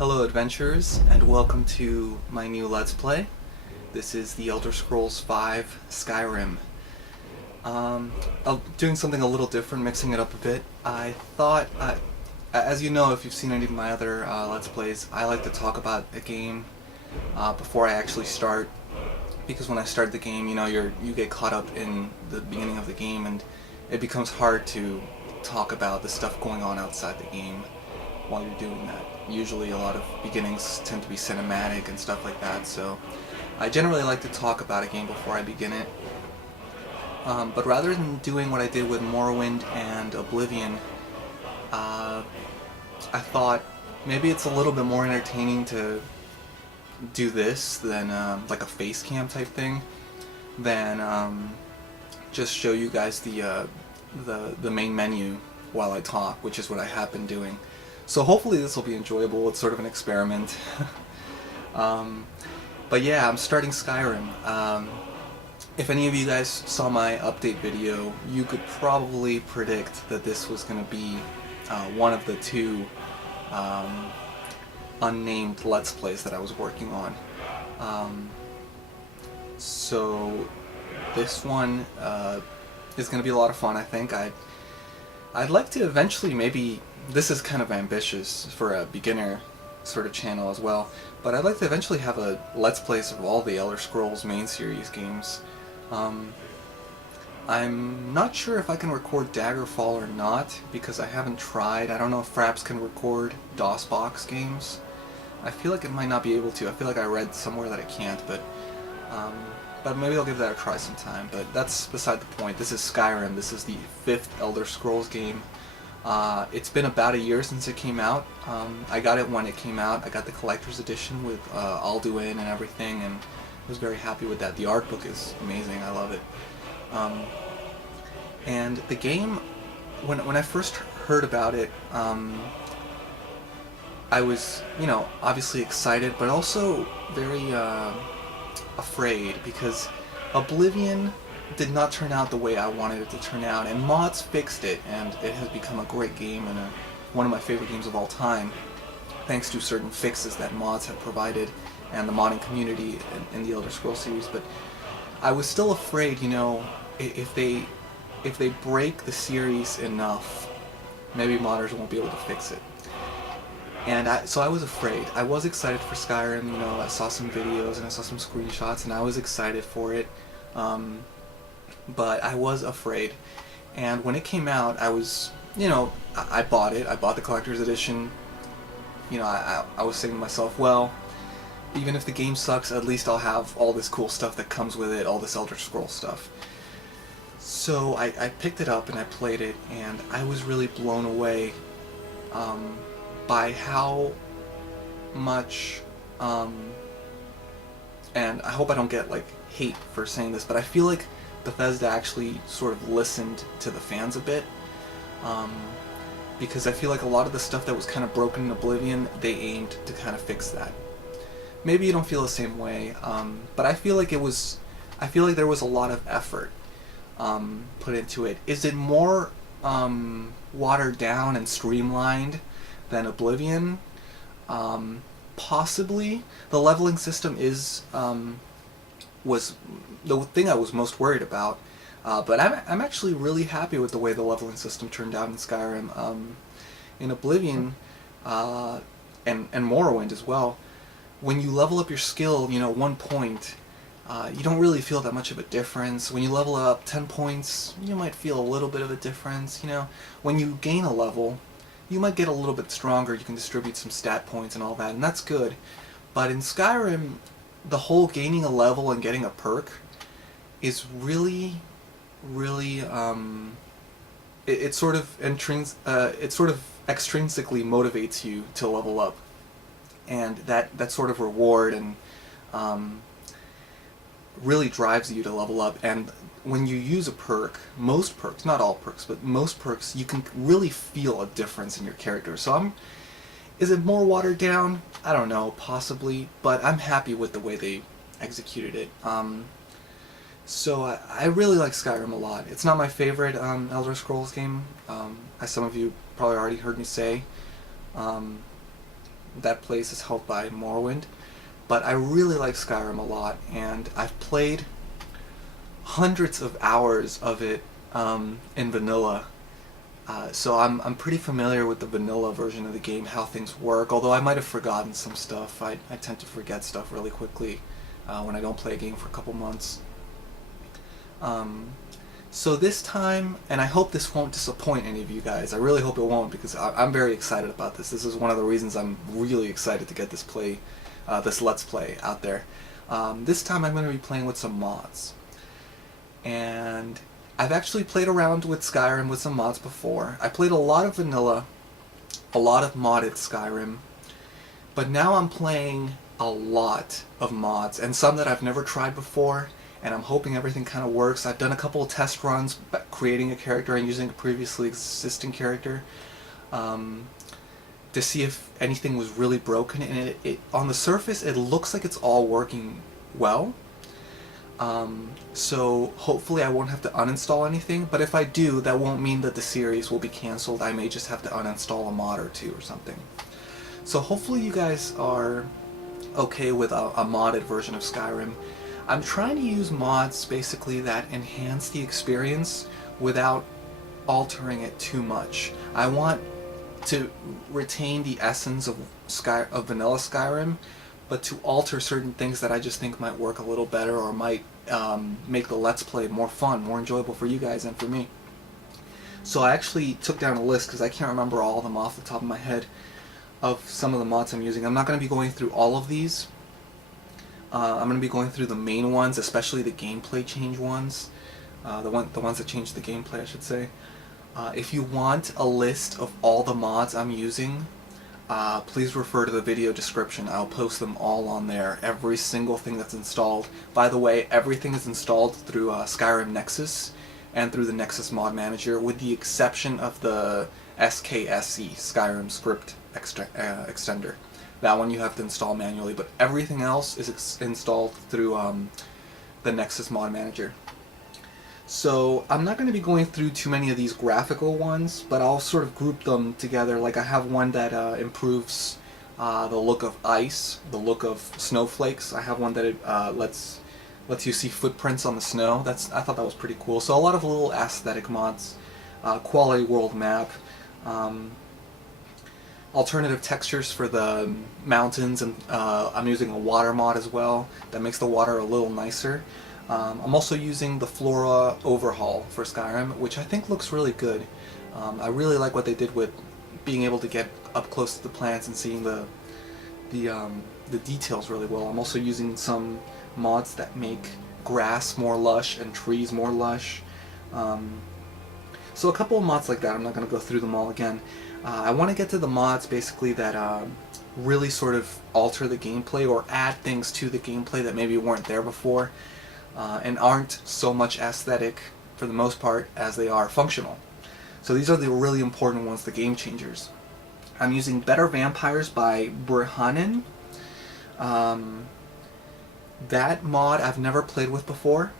Hello adventurers, and welcome to my new Let's Play. This is the Elder Scrolls V Skyrim. I'm doing something a little different, mixing it up a bit. I thought, as you know if you've seen any of my other Let's Plays, I like to talk about a game before I actually start. Because when I start the game, you get caught up in the beginning of the game and it becomes hard to talk about the stuff going on outside the game while you're doing that. Usually a lot of beginnings tend to be cinematic and stuff like that, so I generally like to talk about a game before I begin it. But rather than doing what I did with Morrowind and Oblivion, I thought maybe it's a little bit more entertaining to do this than like a face cam type thing, than just show you guys the main menu while I talk, which is what I have been doing. So hopefully this will be enjoyable. It's sort of an experiment. But yeah, I'm starting Skyrim. If any of you guys saw my update video, you could probably predict that this was going to be one of the two unnamed Let's Plays that I was working on. So this one is going to be a lot of fun, I think. I'd like to eventually maybe... This is kind of ambitious for a beginner sort of channel as well, but I'd like to eventually have a Let's Plays of all the Elder Scrolls main series games. I'm not sure if I can record Daggerfall or not, because I haven't tried. I don't know if Fraps can record DOSBox games. I feel like it might not be able to. I feel like I read somewhere that it can't, but maybe I'll give that a try sometime. But that's beside the point. This is Skyrim. This is the 5th Elder Scrolls game. It's been about a year since it came out. I got it when it came out. I got the collector's edition with Alduin and everything, and I was very happy with that. The art book is amazing. I love it. And the game, when I first heard about it, I was, obviously excited, but also very afraid, because Oblivion did not turn out the way I wanted it to turn out, and mods fixed it, and it has become a great game and one of my favorite games of all time, thanks to certain fixes that mods have provided and the modding community in the Elder Scrolls series. But I was still afraid, if they break the series enough, maybe modders won't be able to fix it. And so I was afraid. I was excited for Skyrim, I saw some videos and I saw some screenshots and I was excited for it. But I was afraid, and when it came out, I was, I bought it. I bought the collector's edition. I was saying to myself, well, even if the game sucks, at least I'll have all this cool stuff that comes with it, all this Elder Scrolls stuff. So I picked it up and I played it, and I was really blown away by how much, and I hope I don't get hate for saying this, but I feel like Bethesda actually sort of listened to the fans a bit, because I feel like a lot of the stuff that was kind of broken in Oblivion, they aimed to kind of fix that. Maybe you don't feel the same way, but I feel like there was a lot of effort put into it. Is it more watered down and streamlined than Oblivion? Possibly. The leveling system was the thing I was most worried about, but I'm actually really happy with the way the leveling system turned out in Skyrim. In Oblivion and Morrowind as well, when you level up your skill, 1 point, you don't really feel that much of a difference. When you level up 10 points, you might feel a little bit of a difference. When you gain a level, you might get a little bit stronger. You can distribute some stat points and all that, and that's good. But in Skyrim, the whole gaining a level and getting a perk is really, really, it sort of extrinsically motivates you to level up, and that sort of reward and really drives you to level up. And when you use a perk, most perks, not all perks, but most perks, you can really feel a difference in your character. So is it more watered down? I don't know, possibly, but I'm happy with the way they executed it. So I really like Skyrim a lot. It's not my favorite Elder Scrolls game, as some of you probably already heard me say. that place is held by Morrowind. But I really like Skyrim a lot, and I've played hundreds of hours of it in vanilla. So I'm pretty familiar with the vanilla version of the game, how things work, although I might have forgotten some stuff. I tend to forget stuff really quickly when I don't play a game for a couple months. So this time, and I hope this won't disappoint any of you guys, I really hope it won't, because I'm very excited about this. This is one of the reasons I'm really excited to get this this Let's Play out there. This time I'm going to be playing with some mods. And I've actually played around with Skyrim with some mods before. I played a lot of vanilla, a lot of modded Skyrim, but now I'm playing a lot of mods, and some that I've never tried before, and I'm hoping everything kind of works. I've done a couple of test runs creating a character and using a previously existing character to see if anything was really broken, and it on the surface it looks like it's all working well. So hopefully I won't have to uninstall anything, but if I do, that won't mean that the series will be cancelled. I may just have to uninstall a mod or two or something. So hopefully you guys are okay with a modded version of Skyrim. I'm trying to use mods basically that enhance the experience without altering it too much. I want to retain the essence of vanilla Skyrim, but to alter certain things that I just think might work a little better or might make the Let's Play more fun, more enjoyable for you guys and for me. So I actually took down a list, because I can't remember all of them off the top of my head, of some of the mods I'm using. I'm not going to be going through all of these. I'm going to be going through the main ones, especially the gameplay change ones. The ones that change the gameplay, I should say. If you want a list of all the mods I'm using, please refer to the video description. I'll post them all on there, every single thing that's installed. By the way, everything is installed through Skyrim Nexus and through the Nexus Mod Manager, with the exception of the SKSE, Skyrim Script Extender. That one you have to install manually, but everything else is installed through the Nexus Mod Manager. So I'm not going to be going through too many of these graphical ones, but I'll sort of group them together. Like I have one that improves the look of ice, the look of snowflakes. I have one that lets you see footprints on the snow. I thought that was pretty cool. So a lot of little aesthetic mods, quality world map, alternative textures for the mountains, and I'm using a water mod as well that makes the water a little nicer. I'm also using the FLora Overhaul for Skyrim, which I think looks really good. I really like what they did with being able to get up close to the plants and seeing the details really well. I'm also using some mods that make grass more lush and trees more lush. So a couple of mods like that. I'm not going to go through them all again. I want to get to the mods basically that really sort of alter the gameplay or add things to the gameplay that maybe weren't there before. And aren't so much aesthetic, for the most part, as they are functional. So these are the really important ones, the game changers. I'm using Better Vampires by Burhanen. That mod I've never played with before,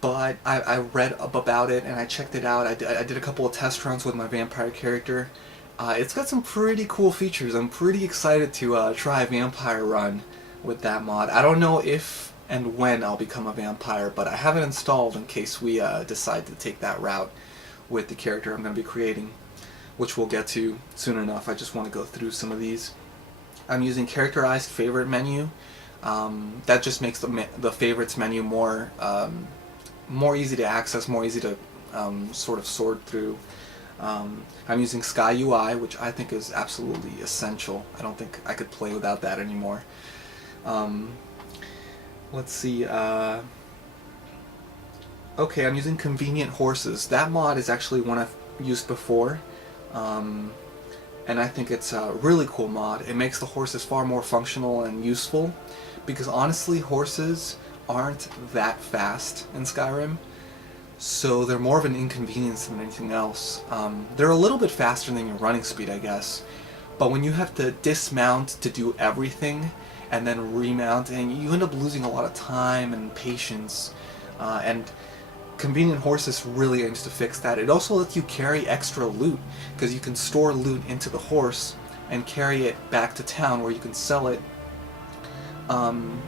but I read up about it and I checked it out. I did a couple of test runs with my vampire character. It's got some pretty cool features. I'm pretty excited to try a vampire run with that mod. I don't know if and when I'll become a vampire, but I have it installed in case we decide to take that route with the character I'm going to be creating, which we'll get to soon enough. I just want to go through some of these. I'm using Categorized favorite menu. That just makes the favorites menu more easy to access, more easy to sort of sort through. I'm using SkyUI, which I think is absolutely essential. I don't think I could play without that anymore. Let's see, okay, I'm using Convenient Horses. That mod is actually one I've used before, and I think it's a really cool mod. It makes the horses far more functional and useful, because honestly, horses aren't that fast in Skyrim, so they're more of an inconvenience than anything else. They're a little bit faster than your running speed, I guess, but when you have to dismount to do everything, and then remount, and you end up losing a lot of time and patience, and Convenient Horses really aims to fix that. It also lets you carry extra loot, because you can store loot into the horse and carry it back to town where you can sell it. And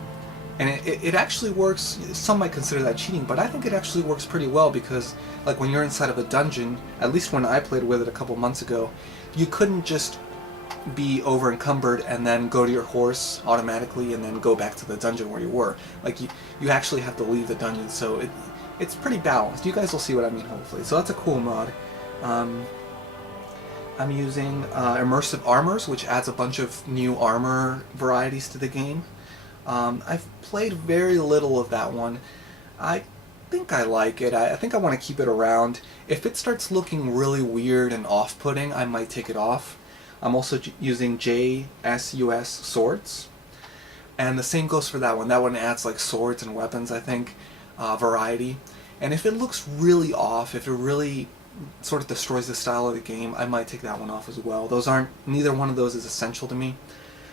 it actually works. Some might consider that cheating, but I think it actually works pretty well because, like, when you're inside of a dungeon, at least when I played with it a couple months ago, you couldn't just be over encumbered and then go to your horse automatically and then go back to the dungeon where you were. Like, you actually have to leave the dungeon, so it's pretty balanced. You guys will see what I mean, hopefully. So that's a cool mod. I'm using Immersive Armors, which adds a bunch of new armor varieties to the game. I've played very little of that one. I think I like it. I think I want to keep it around. If it starts looking really weird and off-putting, I might take it off. I'm also using JaySuS Swords. And the same goes for that one. That one adds like swords and weapons, I think, variety. And if it looks really off, if it really sort of destroys the style of the game, I might take that one off as well. Neither one of those is essential to me.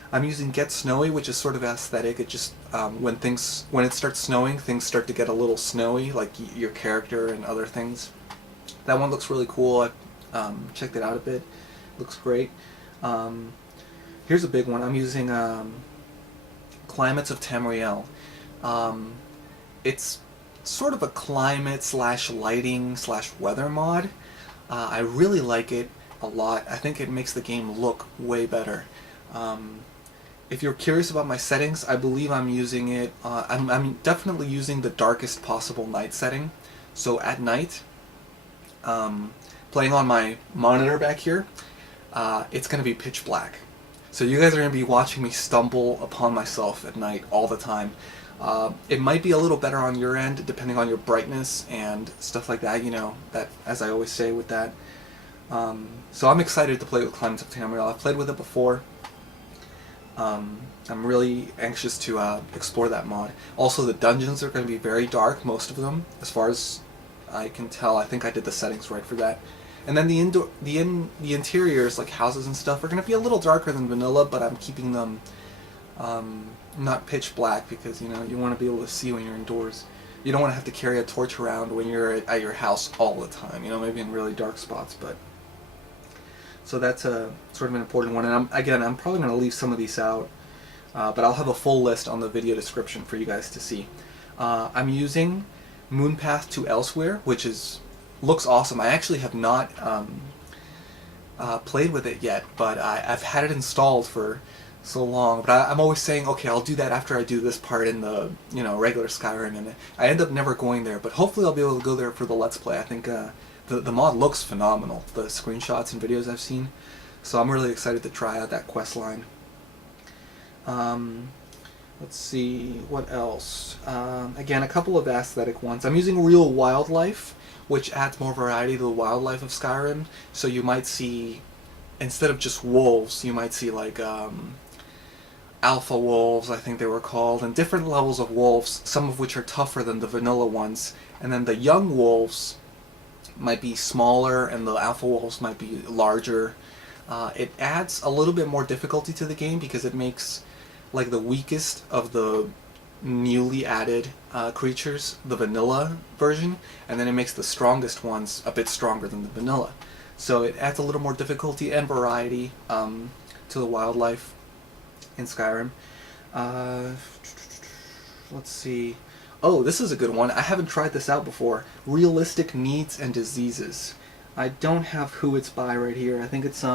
I'm using Get Snowy, which is sort of aesthetic. It just, when it starts snowing, things start to get a little snowy, like your character and other things. That one looks really cool. I checked it out a bit. Looks great. Here's a big one. I'm using Climates of Tamriel. It's sort of a climate / lighting / weather mod. I really like it a lot. I think it makes the game look way better. If you're curious about my settings, I believe I'm using it, I'm definitely using the darkest possible night setting. So at night, playing on my monitor back here, it's going to be pitch black. So you guys are going to be watching me stumble upon myself at night all the time. It might be a little better on your end, depending on your brightness and stuff like that, you know, that, as I always say with that. So I'm excited to play with Climates of Tamriel. I've played with it before. I'm really anxious to explore that mod. Also, the dungeons are going to be very dark, most of them, as far as I can tell. I think I did the settings right for that. And then the interiors, like houses and stuff, are going to be a little darker than vanilla, but I'm keeping them not pitch black because, you know, you want to be able to see when you're indoors. You don't want to have to carry a torch around when you're at your house all the time, you know, maybe in really dark spots, but... So that's a sort of an important one, and I'm probably going to leave some of these out, but I'll have a full list on the video description for you guys to see. I'm using Moonpath to Elsweyr, which looks awesome. I actually have not played with it yet, but I've had it installed for so long. But I'm always saying, okay, I'll do that after I do this part in the regular Skyrim, and I end up never going there. But hopefully I'll be able to go there for the Let's Play. I think the mod looks phenomenal, the screenshots and videos I've seen. So I'm really excited to try out that quest line. Let's see, what else? Again, a couple of aesthetic ones. I'm using Real Wildlife, which adds more variety to the wildlife of Skyrim. So you might see, instead of just wolves, you might see like alpha wolves, I think they were called, and different levels of wolves, some of which are tougher than the vanilla ones. And then the young wolves might be smaller and the alpha wolves might be larger. It adds a little bit more difficulty to the game because it makes like the weakest of the newly added creatures the vanilla version, and then it makes the strongest ones a bit stronger than the vanilla. So it adds a little more difficulty and variety to the wildlife in Skyrim. Let's see. Oh, this is a good one. I haven't tried this out before. Realistic Needs and Diseases. I don't have who it's by right here. I think it's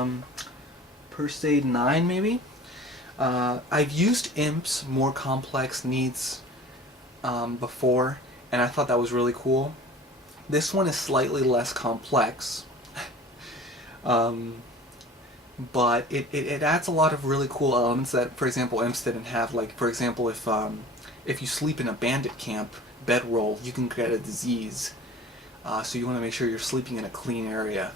Persade 9 maybe? I've used Imp's more complex needs before, and I thought that was really cool. This one is slightly less complex, but it adds a lot of really cool elements that, for example, Imps didn't have. Like, for example, if you sleep in a bandit camp bedroll, you can get a disease. So you want to make sure you're sleeping in a clean area.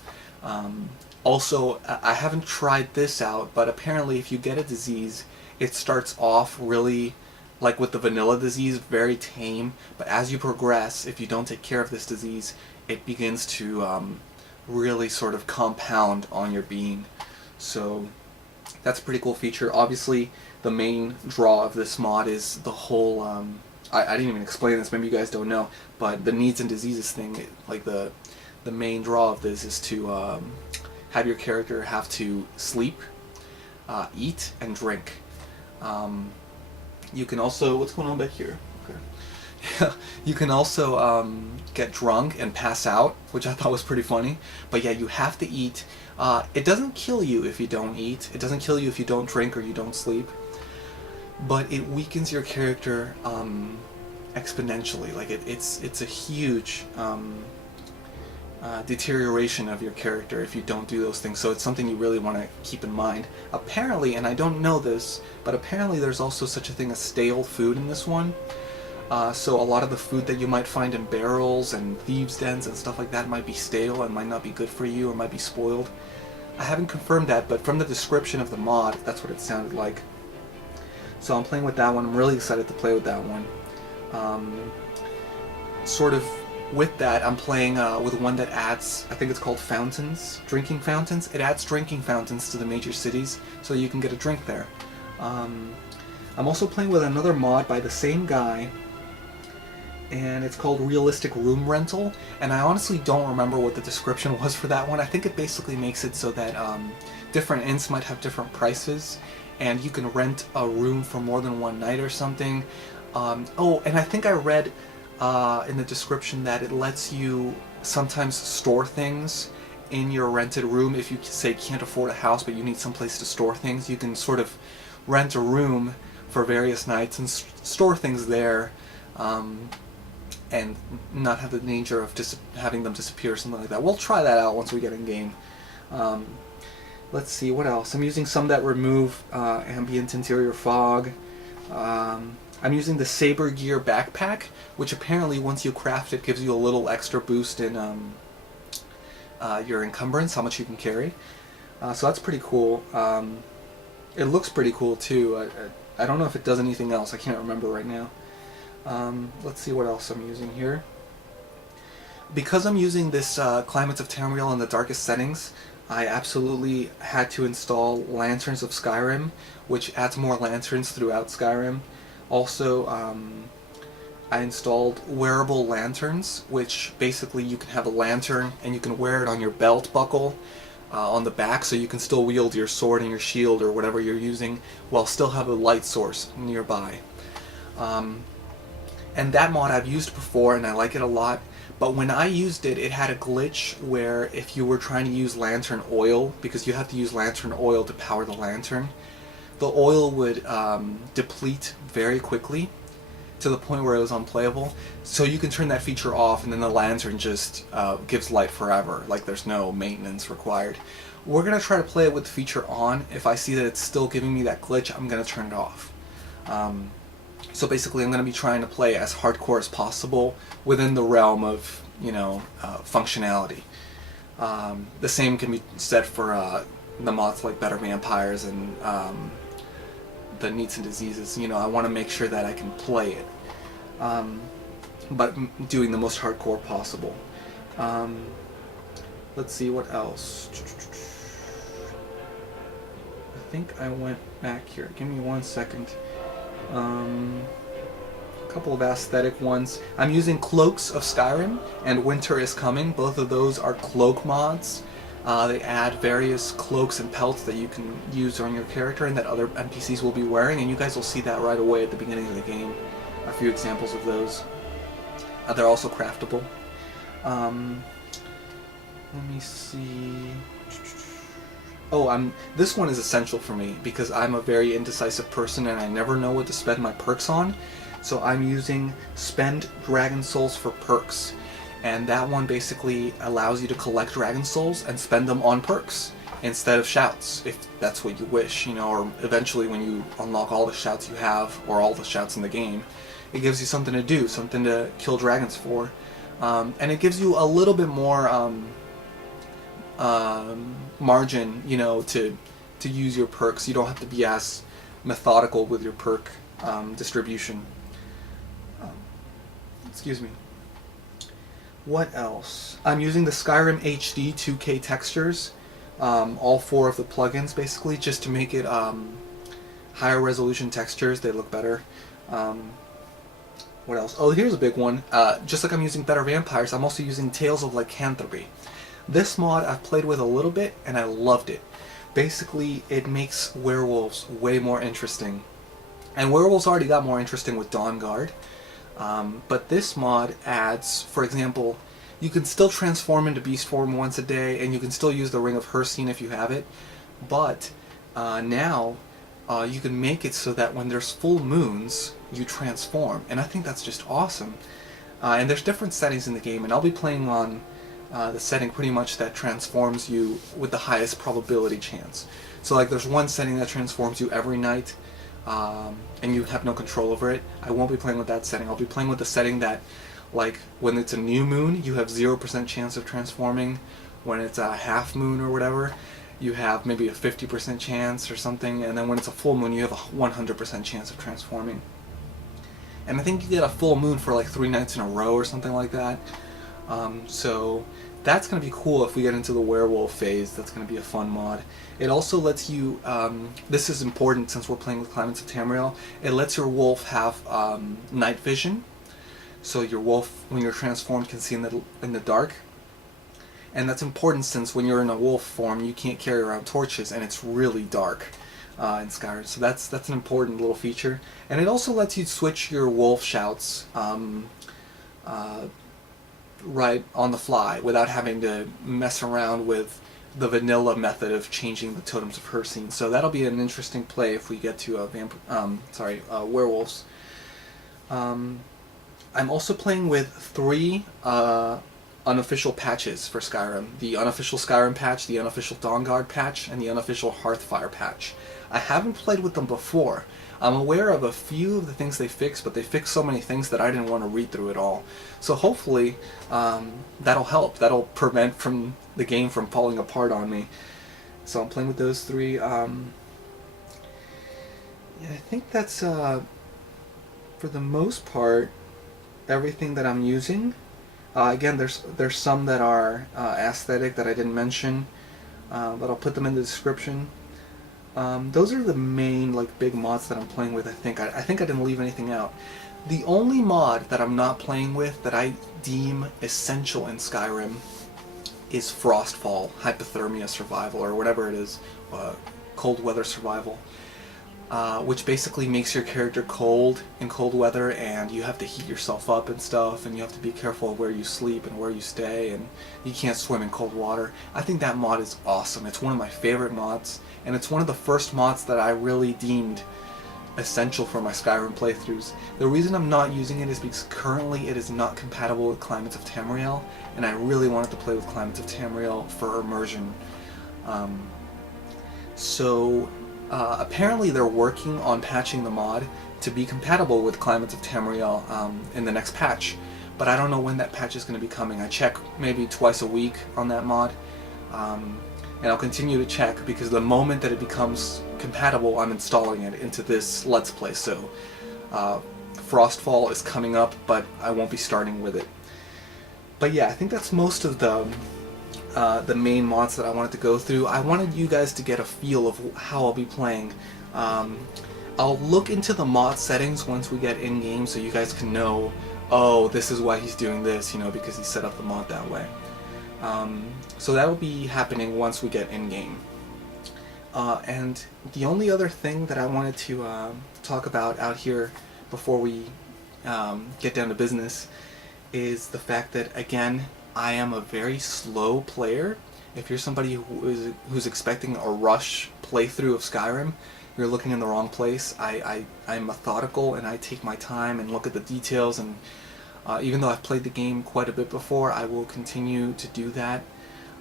Also, I haven't tried this out, but apparently if you get a disease, it starts off really, like with the vanilla disease, very tame, but as you progress, if you don't take care of this disease, it begins to really sort of compound on your being. So that's a pretty cool feature. Obviously, the main draw of this mod is the whole, I didn't even explain this, maybe you guys don't know, but the needs and diseases thing, like the main draw of this is to have your character have to sleep eat and drink. You can also, what's going on back here? Okay. You can also get drunk and pass out, which I thought was pretty funny. But yeah, you have to eat. It doesn't kill you if you don't eat. It doesn't kill you if you don't drink or you don't sleep. But it weakens your character exponentially. Like it's a huge deterioration of your character if you don't do those things. So it's something you really want to keep in mind. Apparently, and I don't know this, but apparently there's also such a thing as stale food in this one. So a lot of the food that you might find in barrels and thieves' dens and stuff like that might be stale and might not be good for you or might be spoiled. I haven't confirmed that, but from the description of the mod, that's what it sounded like. So I'm playing with that one. I'm really excited to play with that one. Sort of with that, I'm playing with one that adds, I think it's called fountains, drinking fountains. It adds drinking fountains to the major cities, so you can get a drink there. I'm also playing with another mod by the same guy, and it's called Realistic Room Rental, and I honestly don't remember what the description was for that one. I think it basically makes it so that different inns might have different prices, and you can rent a room for more than one night or something. Oh, and I think I read in the description that it lets you sometimes store things in your rented room. If you say can't afford a house but you need some place to store things, you can sort of rent a room for various nights and store things there, and not have the danger of having them disappear or something like that. We'll try that out once we get in game. Let's see, what else? I'm using some that remove Ambient Interior Fog. I'm using the Sabre Gear Backpack, which apparently once you craft it gives you a little extra boost in your encumbrance, how much you can carry. So that's pretty cool. It looks pretty cool too. I don't know if it does anything else. I can't remember right now. Let's see what else I'm using here. Because I'm using this Climates of Tamriel in the darkest settings, I absolutely had to install Lanterns of Skyrim, which adds more lanterns throughout Skyrim. Also, I installed wearable lanterns, which basically you can have a lantern and you can wear it on your belt buckle on the back, so you can still wield your sword and your shield or whatever you're using while still have a light source nearby. And that mod I've used before and I like it a lot, but when I used it, it had a glitch where if you were trying to use lantern oil, because you have to use lantern oil to power the lantern, the oil would deplete very quickly to the point where it was unplayable. So you can turn that feature off and then the lantern just gives light forever, like there's no maintenance required. We're going to try to play it with the feature on. If I see that it's still giving me that glitch, I'm going to turn it off. So basically I'm going to be trying to play as hardcore as possible within the realm of, you know, functionality. The same can be said for the mods like Better Vampires and the Needs and Diseases. You know, I want to make sure that I can play it, but doing the most hardcore possible. Let's see what else. I think I went back here. Give me 1 second. A couple of aesthetic ones. I'm using Cloaks of Skyrim and Winter is Coming. Both of those are cloak mods. They add various cloaks and pelts that you can use on your character and that other NPCs will be wearing, and you guys will see that right away at the beginning of the game. A few examples of those. They're also craftable. Let me see. Oh, this one is essential for me because I'm a very indecisive person and I never know what to spend my perks on. So I'm using Spend Dragon Souls for Perks. And that one basically allows you to collect Dragon Souls and spend them on perks instead of shouts, if that's what you wish, you know, or eventually when you unlock all the shouts you have, or all the shouts in the game, it gives you something to do, something to kill dragons for. And it gives you a little bit more margin, you know, to use your perks. You don't have to be as methodical with your perk distribution. Excuse me. What else? I'm using the Skyrim HD 2K textures, all 4 of the plugins basically, just to make it higher resolution textures. They look better. What else? Oh, here's a big one. Just like I'm using Better Vampires, I'm also using Tales of Lycanthropy. This mod I've played with a little bit and I loved it. basically it makes werewolves way more interesting. And werewolves already got more interesting with Dawnguard, but this mod adds, for example, you can still transform into beast form once a day, and you can still use the Ring of Hearthfire if you have it, but now you can make it so that when there's full moons, you transform, and I think that's just awesome. And there's different settings in the game, and I'll be playing on the setting pretty much that transforms you with the highest probability chance. So like there's one setting that transforms you every night, and you have no control over it. I won't be playing with that setting. I'll be playing with the setting that, like, when it's a new moon, you have 0% chance of transforming. When it's a half moon or whatever, you have maybe a 50% chance or something, and then when it's a full moon, you have a 100% chance of transforming. And I think you get a full moon for like 3 nights in a row or something like that. So that's going to be cool if we get into the werewolf phase. That's going to be a fun mod. It also lets you, this is important since we're playing with Climates of Tamriel, it lets your wolf have night vision. So your wolf, when you're transformed, can see in the dark. And that's important since when you're in a wolf form, you can't carry around torches, and it's really dark in Skyrim. So that's an important little feature. And it also lets you switch your wolf shouts right on the fly without having to mess around with the vanilla method of changing the totems of Hearthfire. So that'll be an interesting play if we get to werewolves. I'm also playing with 3 unofficial patches for Skyrim. The unofficial Skyrim patch, the unofficial Dawnguard patch, and the unofficial Hearthfire patch. I haven't played with them before. I'm aware of a few of the things they fixed, but they fixed so many things that I didn't want to read through it all. So hopefully that'll help. That'll prevent the game from falling apart on me. So I'm playing with those 3. Yeah, I think that's, for the most part, everything that I'm using. Again, there's some that are aesthetic that I didn't mention, but I'll put them in the description. Those are the main big mods that I'm playing with. I think I didn't leave anything out. The only mod that I'm not playing with that I deem essential in Skyrim is Frostfall, Hypothermia Survival, or whatever it is, Cold Weather Survival. Which basically makes your character cold in cold weather, and you have to heat yourself up and stuff, and you have to be careful of where you sleep and where you stay, and you can't swim in cold water. I think that mod is awesome. It's one of my favorite mods, and it's one of the first mods that I really deemed essential for my Skyrim playthroughs. The reason I'm not using it is because currently it is not compatible with Climates of Tamriel, and I really wanted to play with Climates of Tamriel for immersion. Apparently they're working on patching the mod to be compatible with Climates of Tamriel in the next patch, but I don't know when that patch is going to be coming. I check maybe twice a week on that mod, and I'll continue to check because the moment that it becomes compatible, I'm installing it into this Let's Play. So Frostfall is coming up, but I won't be starting with it. But yeah, I think that's most of the main mods that I wanted to go through. I wanted you guys to get a feel of how I'll be playing. I'll look into the mod settings once we get in-game so you guys can know, oh, this is why he's doing this, because he set up the mod that way. So that will be happening once we get in-game. And the only other thing that I wanted to talk about out here before we get down to business is the fact that, again, I am a very slow player. If you're somebody who's expecting a rush playthrough of Skyrim, you're looking in the wrong place. I'm methodical, and I take my time and look at the details, and even though I've played the game quite a bit before, I will continue to do that.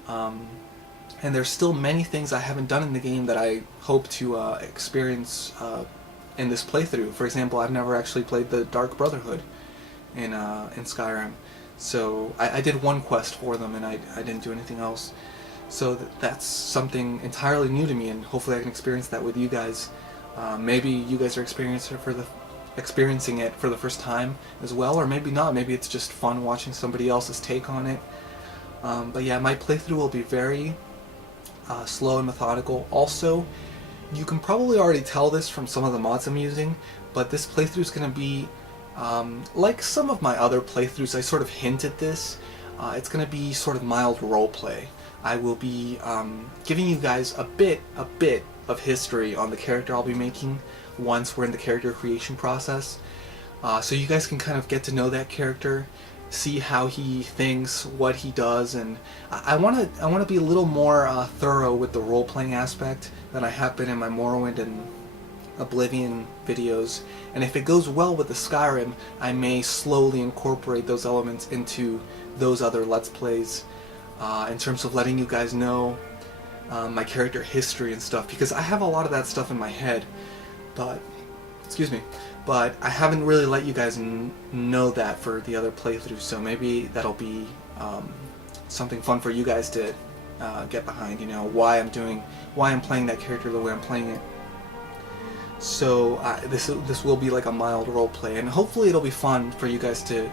And there's still many things I haven't done in the game that I hope to experience in this playthrough. For example, I've never actually played the Dark Brotherhood in Skyrim. So I did one quest for them, and I didn't do anything else. So that's something entirely new to me, and hopefully I can experience that with you guys. Maybe you guys are experiencing it for the first time as well, or maybe not. Maybe it's just fun watching somebody else's take on it. But yeah, my playthrough will be very slow and methodical. Also, you can probably already tell this from some of the mods I'm using, but this playthrough is going to be like some of my other playthroughs. I sort of hint at this. It's going to be sort of mild roleplay. I will be giving you guys a bit of history on the character I'll be making once we're in the character creation process. So you guys can kind of get to know that character, see how he thinks, what he does, and I want to be a little more thorough with the role-playing aspect than I have been in my Morrowind and Oblivion videos. And if it goes well with the Skyrim, I may slowly incorporate those elements into those other Let's Plays, in terms of letting you guys know my character history and stuff, because I have a lot of that stuff in my head, but but I haven't really let you guys know that for the other playthroughs, so maybe that'll be something fun for you guys to get behind, you know, why I'm playing that character the way I'm playing it. So this will be like a mild roleplay, and hopefully it'll be fun for you guys to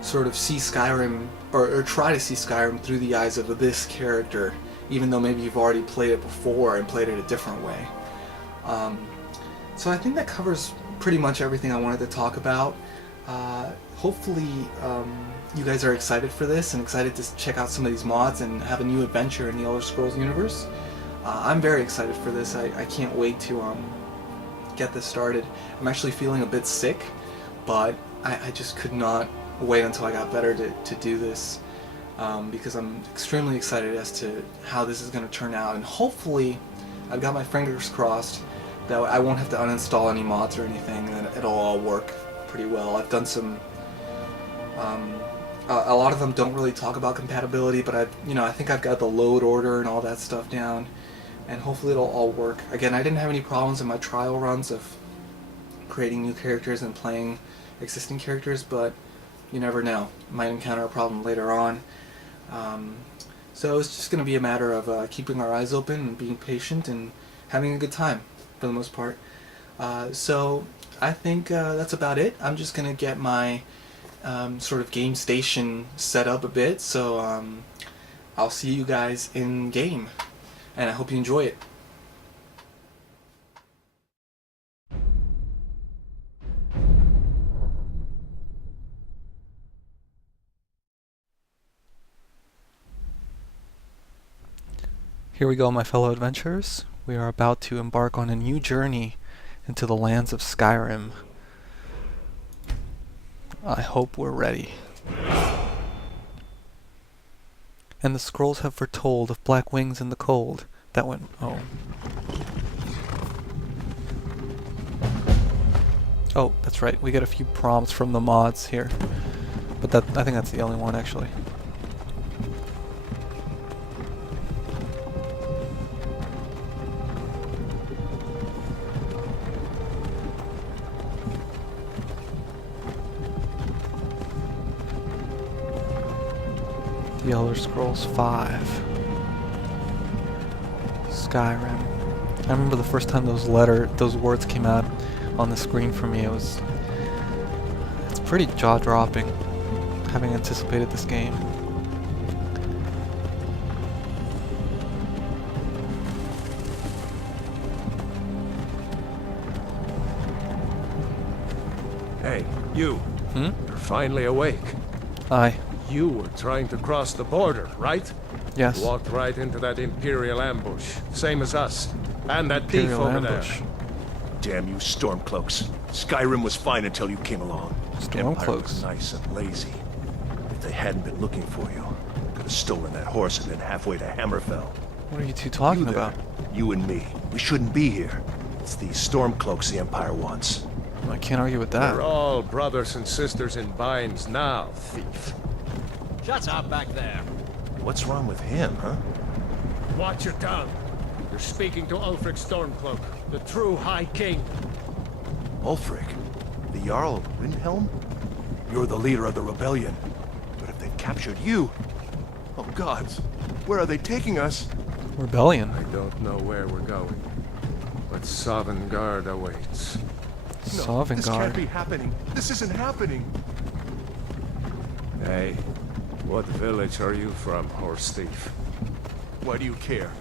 sort of see Skyrim, or try to see Skyrim through the eyes of this character, even though maybe you've already played it before and played it a different way. So I think that covers pretty much everything I wanted to talk about. Hopefully you guys are excited for this and excited to check out some of these mods and have a new adventure in the Elder Scrolls universe. I'm very excited for this. I can't wait to get this started. I'm actually feeling a bit sick, but I just could not wait until I got better to do this, because I'm extremely excited as to how this is going to turn out, and hopefully I've got my fingers crossed that I won't have to uninstall any mods or anything, and it'll all work pretty well. I've done some a lot of them don't really talk about compatibility, but I think I've got the load order and all that stuff down, and hopefully it'll all work. Again, I didn't have any problems in my trial runs of creating new characters and playing existing characters, but you never know. Might encounter a problem later on. So it's just going to be a matter of keeping our eyes open and being patient and having a good time for the most part. So I think that's about it. I'm just going to get my sort of game station set up a bit, so I'll see you guys in game, and I hope you enjoy it. Here we go, my fellow adventurers. We are about to embark on a new journey into the lands of Skyrim. I hope we're ready. And the scrolls have foretold of black wings in the cold. That went... oh. Oh, that's right. We get a few prompts from the mods here. But I think that's the only one, actually. The Elder Scrolls 5. Skyrim. I remember the first time those words came out on the screen for me. It's pretty jaw-dropping, having anticipated this game. Hey, you. Hmm? You're finally awake. Aye. You were trying to cross the border, right? Yes. Walked right into that Imperial ambush, same as us. And that thief Imperial over ambush. there. Damn you Stormcloaks. Skyrim was fine until you came along. Empire was Stormcloaks. nice and lazy. If they hadn't been looking for you, could have stolen that horse and been halfway to Hammerfell. What are you two talking You there, about? You and me. We shouldn't be here. It's these Stormcloaks the Empire wants. I can't argue with that. We're all brothers and sisters in binds now, thief. Shut up back there. What's wrong with him, huh? Watch your tongue. You're speaking to Ulfric Stormcloak, the true High King. Ulfric? The Jarl of Windhelm? You're the leader of the rebellion. But if they've captured you... Oh gods, where are they taking us? Rebellion. I don't know where we're going, but Sovngarde awaits. No, this can't be Sovngarde. happening. This isn't happening. Hey, what village are you from, horse thief? Why do you care?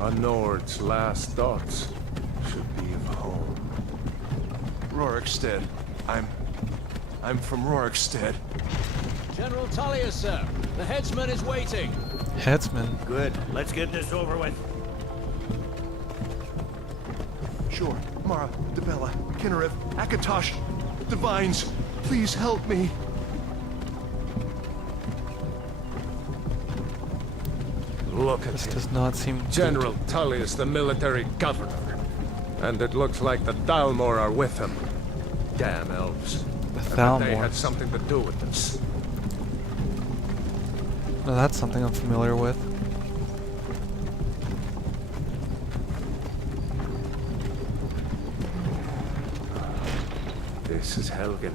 A Nord's last thoughts should be of home. Rorikstead. I'm from Rorikstead. General Tullius, sir. The headsman is waiting. Headsman. Good. Let's get this over with. Sure. Mara, Debella, Kinnarev, Akatosh, Divines, please help me. Look at This him. does not seem General Tully is the military governor. And it looks like the Dalmor are with him. Damn elves. The I bet they Thalmor. had something to do with this. No, that's something I'm familiar with. This is Helgen.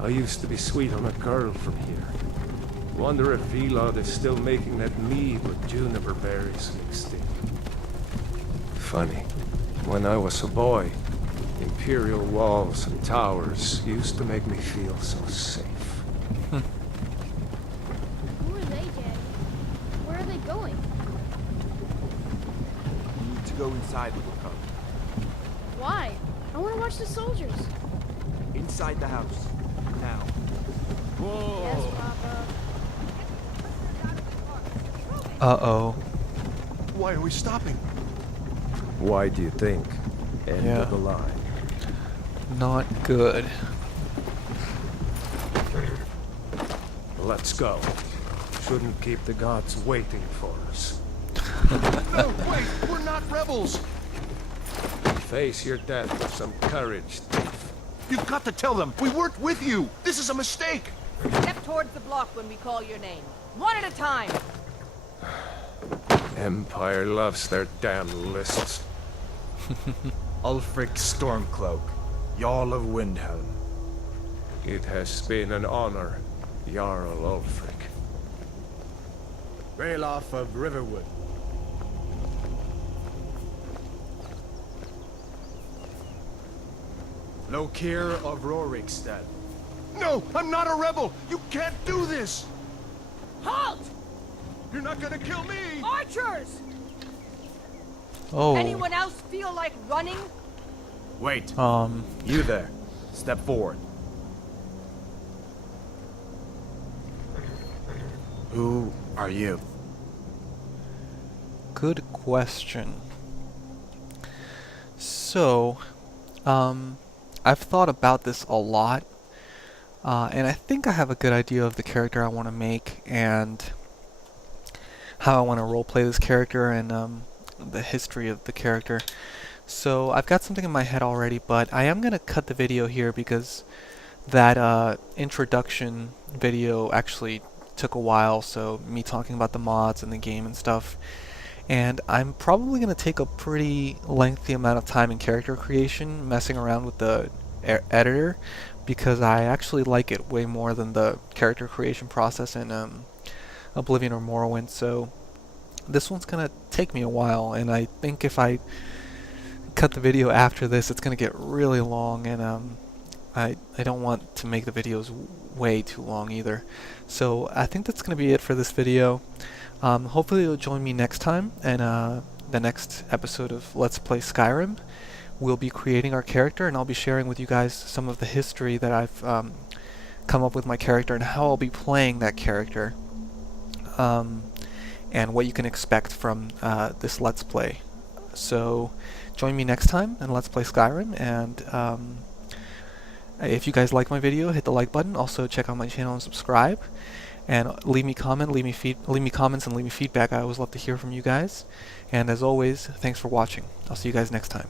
I used to be sweet on a girl from here. Wonder if Velod is still making that mead with juniper berries mixed in. Funny. When I was a boy, imperial walls and towers used to make me feel so safe. Who are they, Jay? Where are they going? You need to go inside, little cub. Why? I want to watch the soldiers. Inside the house. Now. Yes, Papa. Uh-oh. Why are we stopping? Why do you think? End Yeah. of the line. Not good. Let's go. Shouldn't keep the gods waiting for us. No, wait, we're not rebels. Face your death with some courage, thief. You've got to tell them we weren't with you. This is a mistake. Step towards the block when we call your name. One at a time. Empire loves their damn lists. Ulfric Stormcloak, Jarl of Windhelm. It has been an honor, Jarl Ulfric. Ralof of Riverwood. Lokir of Rorikstead. No, I'm not a rebel. You can't do this. Halt! You're not gonna kill me. Archers! Oh. Anyone else feel like running? Wait, Um, you there. Step forward. Who are you? good question. So, I've thought about this a lot, and I think I have a good idea of the character I want to make and how I want to roleplay this character and the history of the character. So I've got something in my head already, but I am going to cut the video here because that introduction video actually took a while, so me talking about the mods and the game and stuff. And I'm probably going to take a pretty lengthy amount of time in character creation messing around with the editor, because I actually like it way more than the character creation process in Oblivion or Morrowind. So this one's going to take me a while, and I think if I cut the video after this, it's going to get really long, and I don't want to make the videos way too long either. So I think that's going to be it for this video. Hopefully you'll join me next time, and the next episode of Let's Play Skyrim. We'll be creating our character, and I'll be sharing with you guys some of the history that I've come up with my character and how I'll be playing that character, and what you can expect from this Let's Play. So join me next time in Let's Play Skyrim, and if you guys like my video, hit the like button. Also check out my channel and subscribe, and leave me comments and leave me feedback. I always love to hear from you guys. And as always, thanks for watching. I'll see you guys next time.